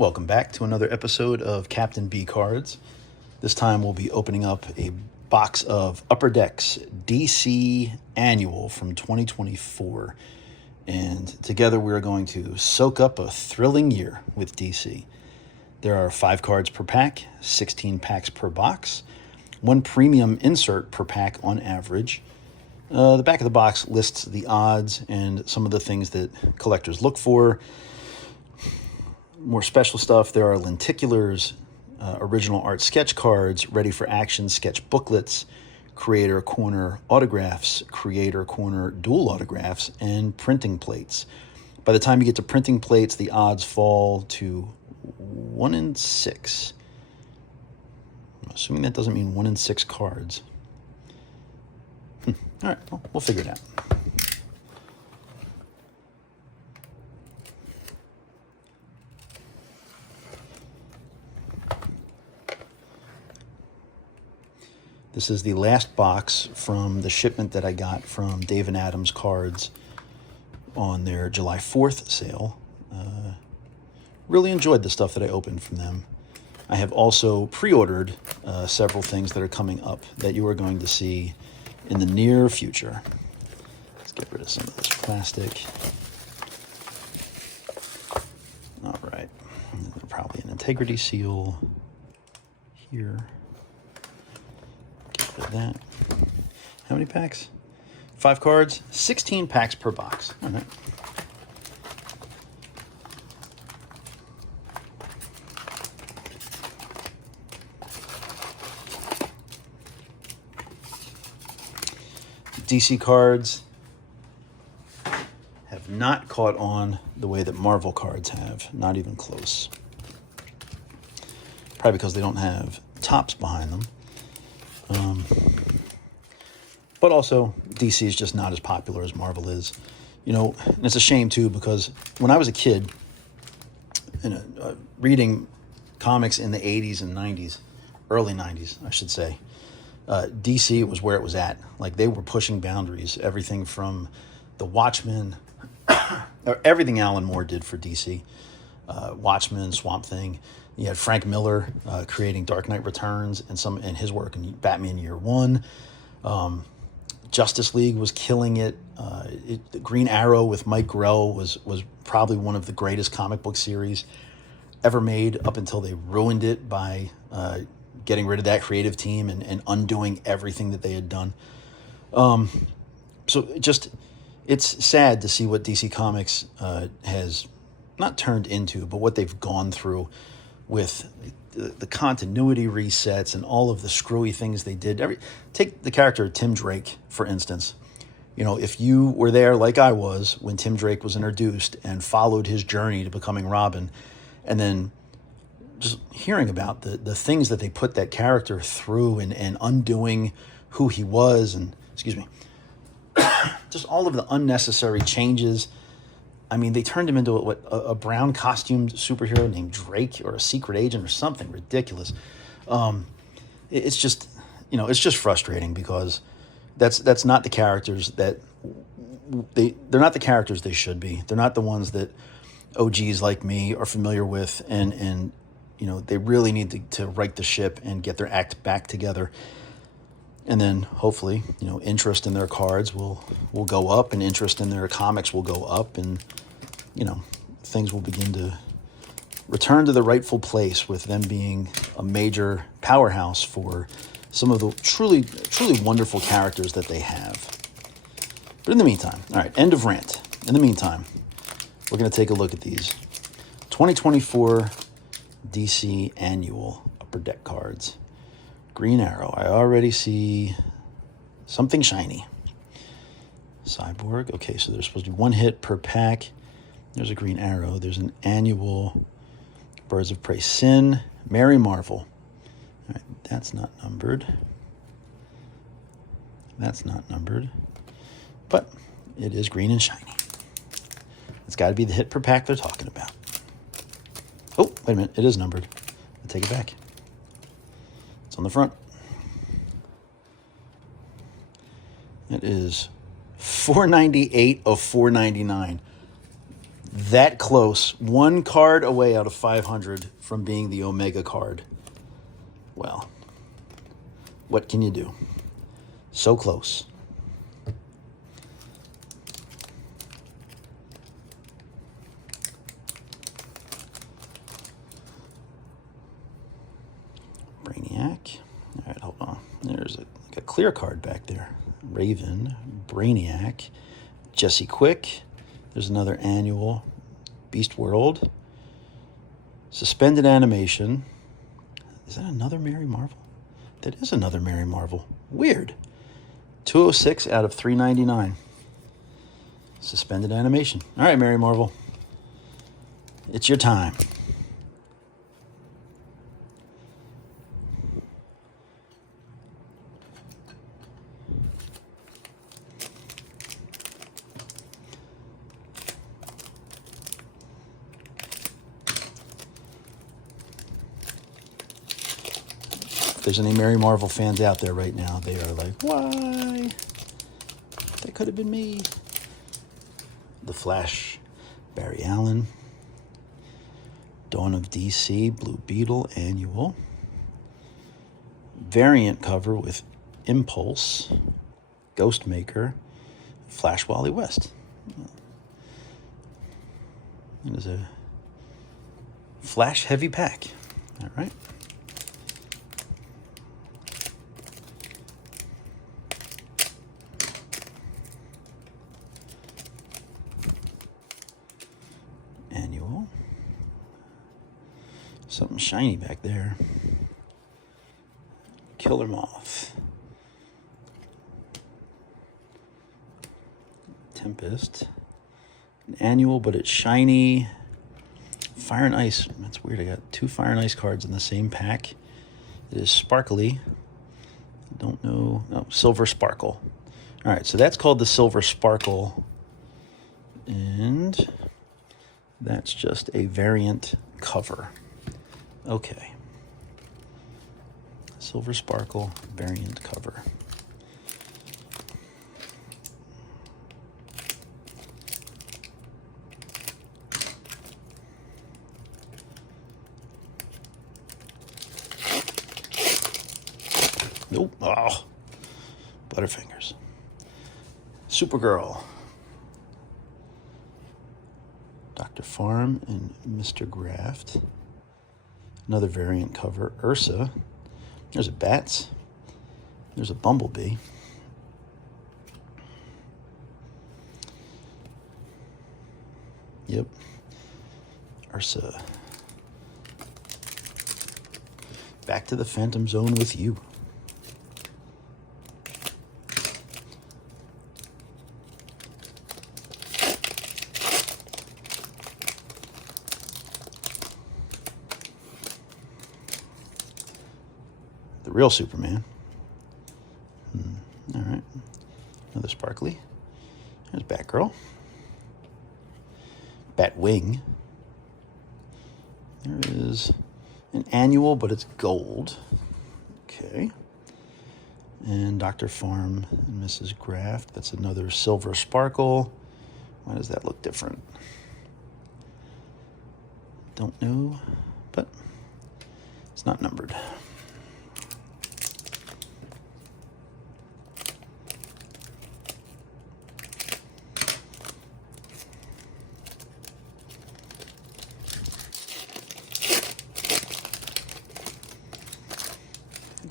Welcome back to another episode of Captain B Cards. This time we'll be opening up a box of Upper Decks DC Annual from 2024. And together we're going to soak up a thrilling year with DC. There are 5 cards per pack, 16 packs per box, 1 premium insert per pack on average. The back of the box lists the odds and some of the things that collectors look for. More special stuff, there are lenticulars, original art sketch cards, ready for action sketch booklets, creator corner autographs, creator corner dual autographs, and printing plates. By the time you get to printing plates, the odds fall to 1 in 6. I'm assuming that doesn't mean 1 in 6 cards. All right, well, we'll figure it out. This is the last box from the shipment that I got from Dave and Adam's Cards on their July 4th sale. Really enjoyed the stuff that I opened from them. I have also pre-ordered several things that are coming up that you are going to see in the near future. Let's get rid of some of this plastic. All right, probably an integrity seal here. That. How many packs? 5 cards, 16 packs per box. All right. DC cards have not caught on the way that Marvel cards have, not even close. Probably because they don't have tops behind them. But also, DC is just not as popular as Marvel is. You know, and it's a shame, too, because when I was a kid, reading comics in the 80s and 90s, early 90s, I should say, DC was where it was at. Like, they were pushing boundaries. Everything from The Watchmen, or everything Alan Moore did for DC. Watchmen, Swamp Thing. You had Frank Miller creating Dark Knight Returns and his work in Batman Year One. Justice League was killing it. Green Arrow with Mike Grell was probably one of the greatest comic book series ever made, up until they ruined it by getting rid of that creative team and undoing everything that they had done. So it's sad to see what DC Comics has not turned into, but what they've gone through with the continuity resets and all of the screwy things they did. Take the character of Tim Drake, for instance. You know, if you were there like I was when Tim Drake was introduced and followed his journey to becoming Robin, and then just hearing about the things that they put that character through and undoing who he was, and, just all of the unnecessary changes. I mean, they turned him into a brown costumed superhero named Drake, or a secret agent or something ridiculous. It's just, it's just frustrating, because that's not the characters that they're not the characters they should be. They're not the ones that OGs like me are familiar with, and they really need to right the ship and get their act back together. And then hopefully, interest in their cards will go up, and interest in their comics will go up, and, things will begin to return to the rightful place, with them being a major powerhouse for some of the truly, truly wonderful characters that they have. But in the meantime, all right, end of rant. In the meantime, we're going to take a look at these 2024 DC Annual Upper Deck cards. Green Arrow. I already see something shiny. Cyborg. Okay, so there's supposed to be 1 hit per pack. There's a Green Arrow. There's an Annual Birds of Prey. Sin. Mary Marvel. All right, that's not numbered. That's not numbered. But it is green and shiny. It's got to be the hit per pack they're talking about. Oh, wait a minute. It is numbered. I'll take it back. It's on the front. It is $4.98 of $4.99. That close. One card away out of 500 from being the Omega card. Well, what can you do? So close. Brainiac. All right, hold on. There's a clear card back there. Raven, Brainiac, Jesse Quick. There's another annual. Beast World. Suspended animation. Is that another Mary Marvel? That is another Mary Marvel. Weird. 206 out of 399. Suspended animation. All right, Mary Marvel. It's your time. If there's any Mary Marvel fans out there right now, they are like, why? That could have been me. The Flash, Barry Allen. Dawn of DC, Blue Beetle annual. Variant cover with Impulse, Ghostmaker, Flash Wally West. It is a Flash heavy pack. All right. Annual. Something shiny back there. Killer Moth. Tempest. An annual, but it's shiny. Fire and Ice. That's weird. I got 2 Fire and Ice cards in the same pack. It is sparkly. I don't know. No, Silver Sparkle. All right, so that's called the Silver Sparkle. And that's just a variant cover. Okay. Silver Sparkle variant cover. Nope. Oh. Butterfingers. Supergirl. Dr. Farm and Mr. Graft. Another variant cover. Ursa. There's a Bats. There's a Bumblebee. Yep. Ursa. Back to the Phantom Zone with you. The real Superman. All right. Another sparkly. There's Batgirl. Batwing. There is an annual, but it's gold. Okay. And Dr. Farm and Mrs. Graft. That's another Silver Sparkle. Why does that look different? Don't know, but it's not numbered.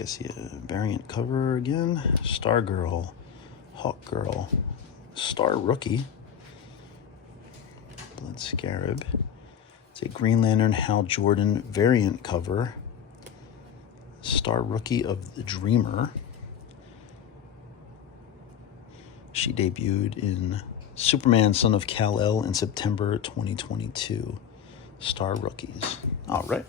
I see a variant cover again. Stargirl, Hawkgirl, Star Rookie, Blood Scarab. It's a Green Lantern Hal Jordan variant cover. Star Rookie of the Dreamer. She debuted in Superman, Son of Kal-El in September 2022. Star Rookies. All right.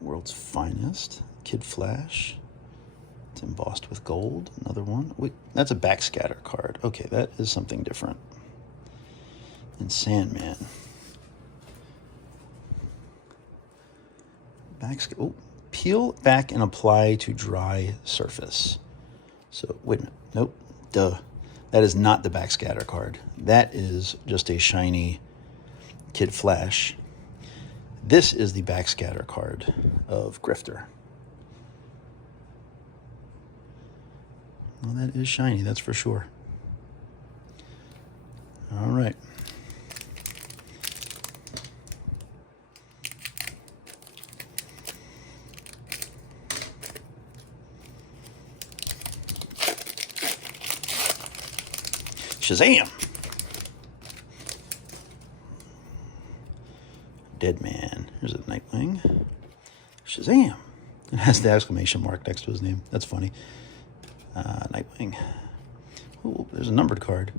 World's Finest, Kid Flash. It's embossed with gold. Another one. Wait, that's a backscatter card. Okay, that is something different. And Sandman. Oh, peel back and apply to dry surface. So, wait a minute. Nope. Duh. That is not the backscatter card. That is just a shiny Kid Flash. This is the backscatter card of Grifter. Well, that is shiny, that's for sure. All right. Shazam! Dead Man. Here's a Nightwing. Shazam! It has the exclamation mark next to his name. That's funny. Nightwing. Ooh, there's a numbered card.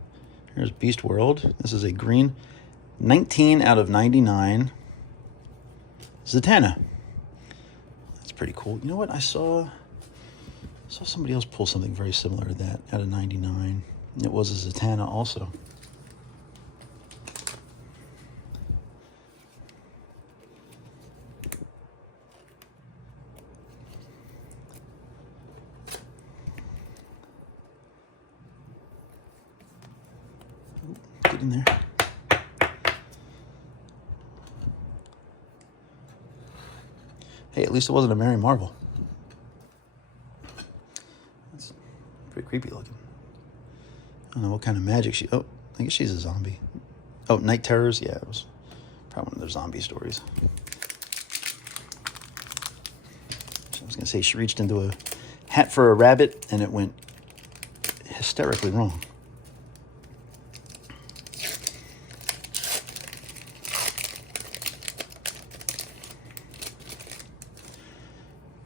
Here's Beast World. This is a green 19 out of 99 Zatanna. That's pretty cool. You know what? I saw somebody else pull something very similar to that out of 99. It was a Zatanna also. Get in there. Hey, at least it wasn't a Mary Marvel. That's pretty creepy looking. I don't know what kind of magic she... Oh, I guess she's a zombie. Oh, Night Terrors? Yeah, it was probably one of their zombie stories. So I was going to say she reached into a hat for a rabbit and it went hysterically wrong.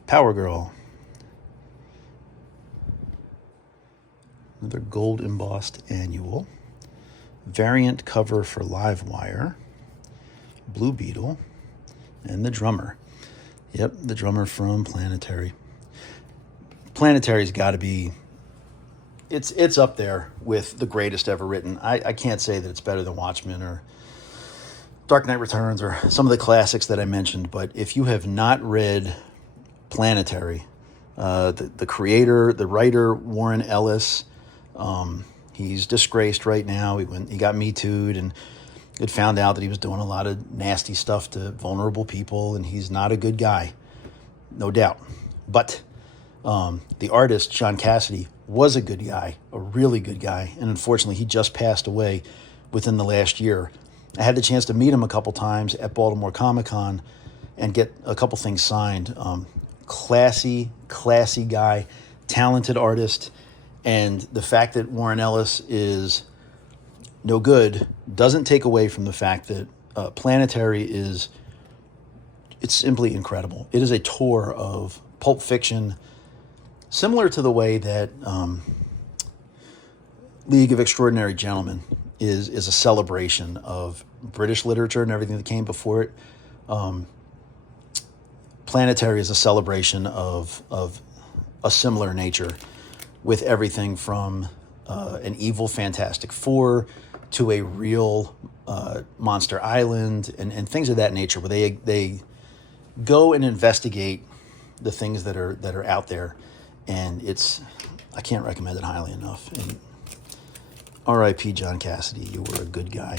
Power Girl. Another gold embossed annual. Variant cover for Livewire. Blue Beetle. And the drummer. Yep, the drummer from Planetary. Planetary's got to be... It's up there with the greatest ever written. I can't say that it's better than Watchmen or Dark Knight Returns or some of the classics that I mentioned, but if you have not read Planetary, the creator, the writer, Warren Ellis, he's disgraced right now. He got Me Too'd and it found out that he was doing a lot of nasty stuff to vulnerable people, and he's not a good guy, no doubt. But the artist, John Cassidy, was a good guy, a really good guy, and unfortunately he just passed away within the last year. I had the chance to meet him a couple times at Baltimore Comic-Con and get a couple things signed. Classy guy, talented artist, and the fact that Warren Ellis is no good doesn't take away from the fact that Planetary it's simply incredible. It is a tour of Pulp Fiction, similar to the way that League of Extraordinary Gentlemen is a celebration of British literature and everything that came before it. Planetary is a celebration of a similar nature, with everything from an evil Fantastic Four to a real Monster Island and things of that nature, where they go and investigate the things that are out there, and I can't recommend it highly enough. And R.I.P. John Cassidy, you were a good guy.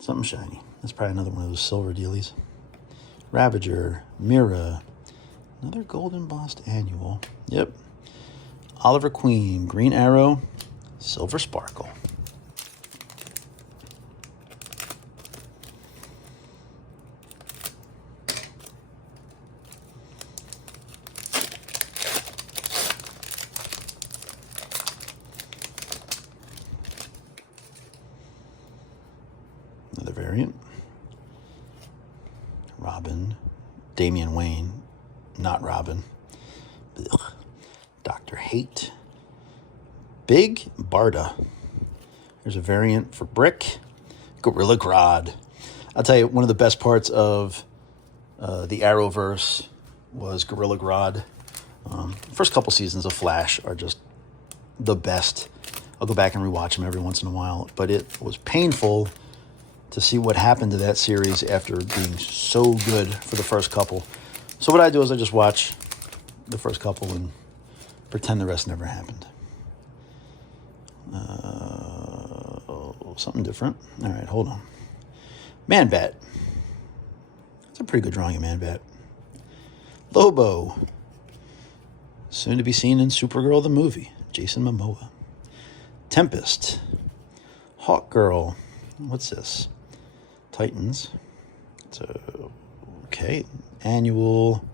Something shiny. That's probably another one of those silver dealies. Ravager, Mira, another gold embossed annual. Yep. Oliver Queen, Green Arrow, Silver Sparkle. Another variant. Robin, Damian Wayne, not Robin. Ugh. Dr. Hate, Big Barda. There's a variant for Brick. Gorilla Grodd. I'll tell you, one of the best parts of the Arrowverse was Gorilla Grodd. First couple seasons of Flash are just the best. I'll go back and rewatch them every once in a while. But it was painful to see what happened to that series after being so good for the first couple. So what I do is I just watch the first couple and pretend the rest never happened. Something different. All right, hold on. Man-Bat. That's a pretty good drawing of Man-Bat. Lobo. Soon to be seen in Supergirl the movie. Jason Momoa. Tempest. Hawkgirl. What's this? Titans. So, okay. Annual.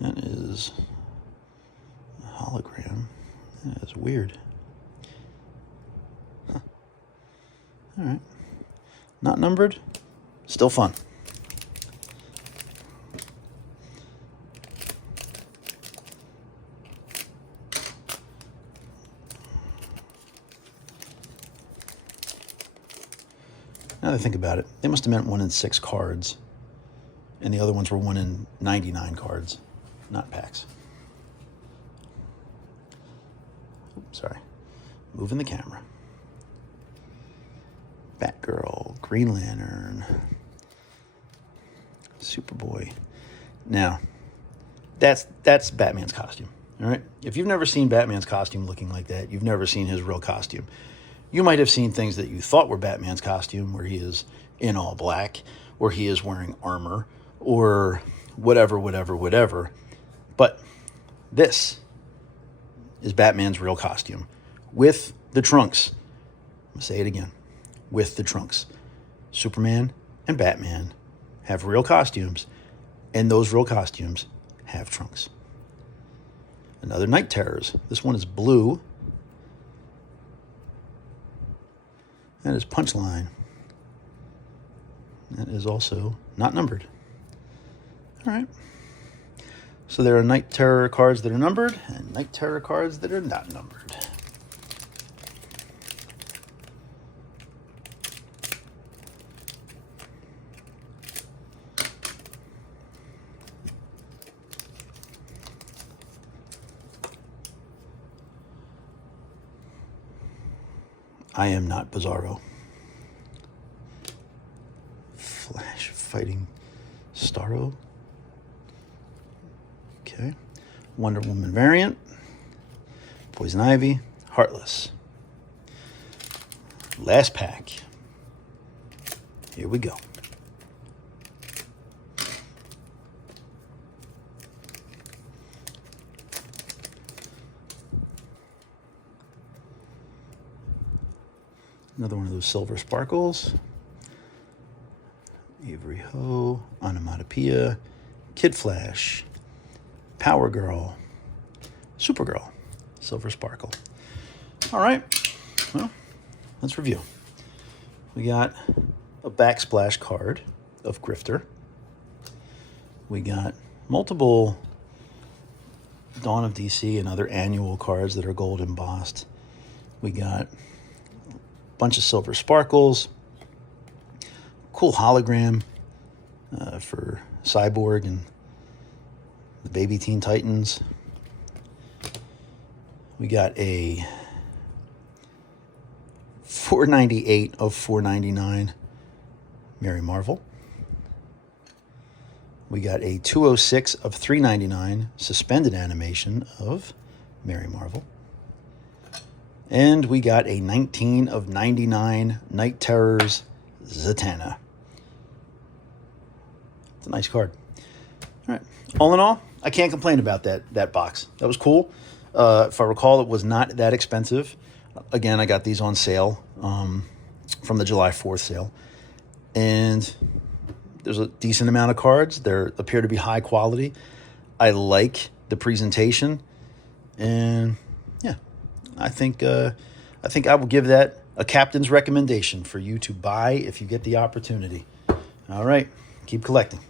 That is a hologram. That is weird. Huh. All right. Not numbered. Still fun. Now that I think about it, they must have meant 1 in 6 cards, and the other ones were 1 in 99 cards, not packs. Oops, sorry. Moving the camera. Batgirl, Green Lantern, Superboy. Now, that's Batman's costume, all right? If you've never seen Batman's costume looking like that, you've never seen his real costume. You might have seen things that you thought were Batman's costume, where he is in all black, or he is wearing armor, or whatever. But this is Batman's real costume, with the trunks. I'm going to say it again. With the trunks. Superman and Batman have real costumes, and those real costumes have trunks. Another Night Terrors. This one is blue. That is Punchline. That is also not numbered. All right. So there are Night Terror cards that are numbered and Night Terror cards that are not numbered. I am not Bizarro. Flash fighting Starro. Okay. Wonder Woman variant. Poison Ivy. Heartless. Last pack. Here we go. Another one of those silver sparkles. Avery Ho, Onomatopoeia, Kid Flash, Power Girl, Supergirl, silver sparkle. All right, well, let's review. We got a backsplash card of Grifter. We got multiple Dawn of DC and other annual cards that are gold embossed. We got bunch of silver sparkles, cool hologram for Cyborg and the Baby Teen Titans. We got a 498 of 499 Mary Marvel. We got a 206 of 399 suspended animation of Mary Marvel. And we got a 19 of 99 Night Terrors Zatanna. It's a nice card. All right. All in all, I can't complain about that box. That was cool. If I recall, it was not that expensive. Again, I got these on sale from the July 4th sale. And there's a decent amount of cards. They appear to be high quality. I like the presentation. And yeah. I think I will give that a captain's recommendation for you to buy if you get the opportunity. All right, keep collecting.